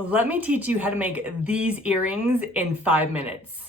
Let me teach you how to make these earrings in 5 minutes.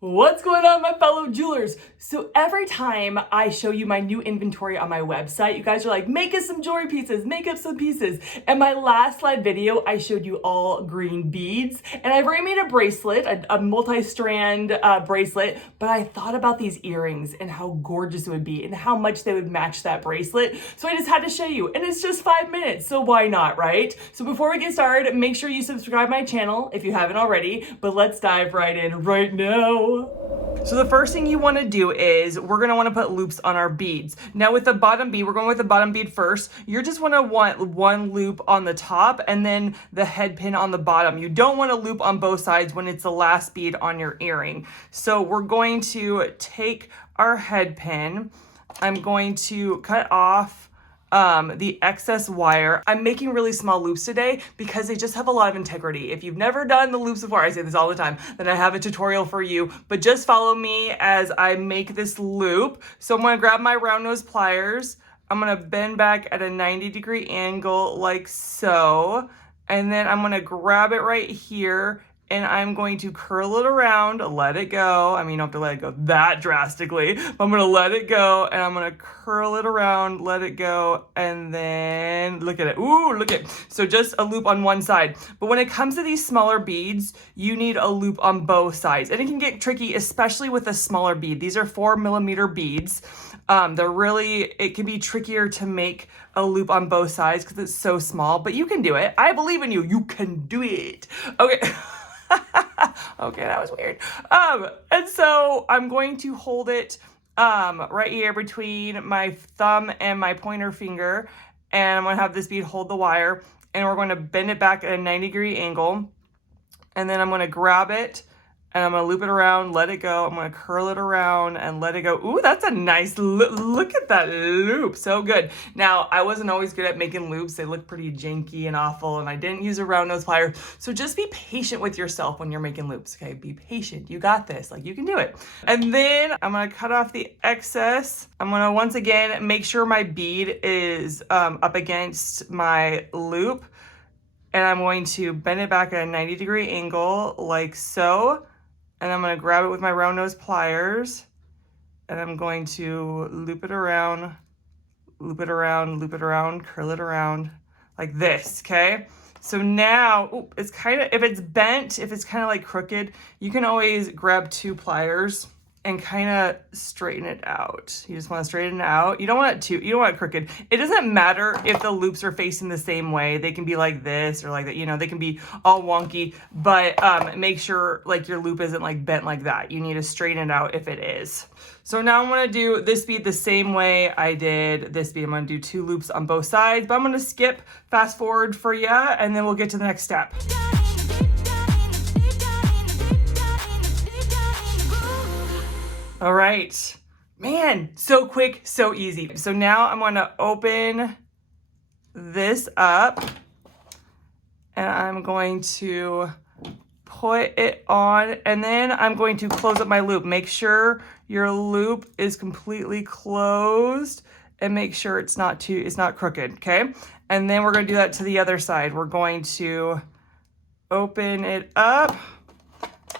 What's going on, my fellow jewelers? So every time I show you my new inventory on my website, you guys are like, make us some jewelry pieces, make up some pieces. And my last slide video, I showed you all green beads, and I've already made a bracelet, a multi-strand bracelet, but I thought about these earrings and how gorgeous it would be and how much they would match that bracelet. So I just had to show you, and it's just 5 minutes, so why not, right? So before we get started, make sure you subscribe to my channel if you haven't already, but let's dive right in right now. So the first thing you want to do is we're going to want to put loops on our beads. Now with the bottom bead, we're going with the bottom bead first. You're just want one loop on the top and then the head pin on the bottom. You don't want to loop on both sides when it's the last bead on your earring. So we're going to take our head pin. I'm going to cut off the excess wire. I'm making really small loops today because they just have a lot of integrity. If you've never done the loops before, I say this all the time, then I have a tutorial for you, but just follow me as I make this loop. So I'm gonna grab my round nose pliers. I'm gonna bend back at a 90-degree angle like so, and then I'm gonna grab it right here and I'm going to curl it around, let it go. I mean, you don't have to let it go that drastically. I'm gonna let it go and I'm gonna curl it around, let it go, and then look at it. Ooh, look at it. So just a loop on one side. But when it comes to these smaller beads, you need a loop on both sides. And it can get tricky, especially with a smaller bead. These are 4mm beads. It can be trickier to make a loop on both sides because it's so small, but you can do it. I believe in you. You can do it. Okay. Okay, that was weird. And so I'm going to hold it right here between my thumb and my pointer finger, and I'm gonna have this bead hold the wire, and we're going to bend it back at a 90-degree angle, and then I'm gonna grab it and I'm gonna loop it around, let it go. I'm gonna curl it around and let it go. Ooh, that's a nice look at that loop, so good. Now, I wasn't always good at making loops. They look pretty janky and awful, and I didn't use a round nose plier. So just be patient with yourself when you're making loops, okay? Be patient, you got this, like you can do it. And then I'm gonna cut off the excess. I'm gonna, once again, make sure my bead is up against my loop, and I'm going to bend it back at a 90-degree angle like so. And I'm gonna grab it with my round nose pliers, and I'm going to loop it around, loop it around, loop it around, curl it around like this, okay? So now, ooh, it's kind of, if it's bent, if it's kind of like crooked, you can always grab 2 pliers and kind of straighten it out. You just want to straighten it out. You don't want it crooked. It doesn't matter if the loops are facing the same way. They can be like this or like that, you know, they can be all wonky, but make sure like your loop isn't like bent like that. You need to straighten it out if it is. So now I'm gonna do this bead the same way I did this bead. I'm gonna do 2 loops on both sides, but I'm gonna skip, fast forward for you, and then we'll get to the next step. All right, man, so quick, so easy. So now I'm gonna open this up and I'm going to put it on, and then I'm going to close up my loop. Make sure your loop is completely closed and make sure it's not crooked, okay? And then we're gonna do that to the other side. We're going to open it up.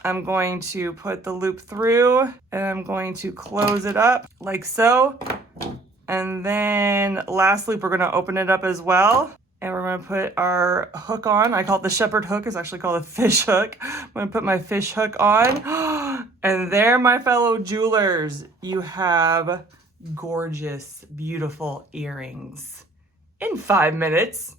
I'm going to put the loop through and I'm going to close it up like so. And then last loop, we're gonna open it up as well. And we're gonna put our hook on. I call it the shepherd hook. It's actually called a fish hook. I'm gonna put my fish hook on. And there, my fellow jewelers, you have gorgeous, beautiful earrings in 5 minutes.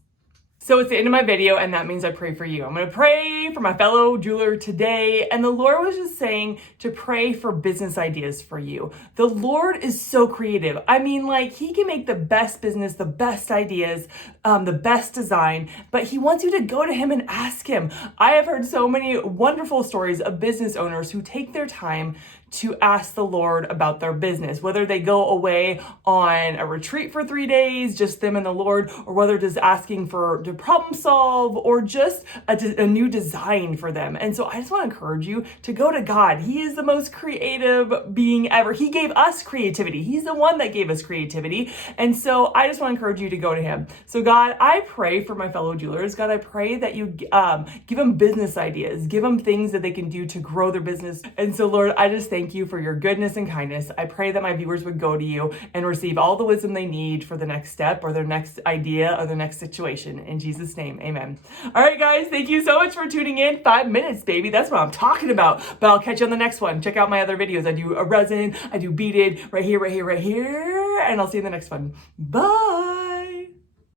So it's the end of my video, and that means I pray for you. I'm gonna pray for my fellow jeweler today, and the Lord was just saying to pray for business ideas for you. The Lord is so creative. I mean, like, he can make the best business, the best ideas, the best design, but he wants you to go to him and ask him. I have heard so many wonderful stories of business owners who take their time to ask the Lord about their business, whether they go away on a retreat for 3 days, just them and the Lord, or whether just asking to problem solve, or just a new design for them. And so I just want to encourage you to go to God. He is the most creative being ever. He gave us creativity. He's the one that gave us creativity. And so I just want to encourage you to go to him. So God, I pray for my fellow jewelers. God, I pray that you give them business ideas, give them things that they can do to grow their business. And so Lord, I just thank you for your goodness and kindness. I pray that my viewers would go to you and receive all the wisdom they need for the next step or their next idea or their next situation. In Jesus' name, amen. All right, guys, thank you so much for tuning in. 5 minutes, baby. That's what I'm talking about. But I'll catch you on the next one. Check out my other videos. I do a resin, I do beaded right here, and I'll see you in the next one. Bye.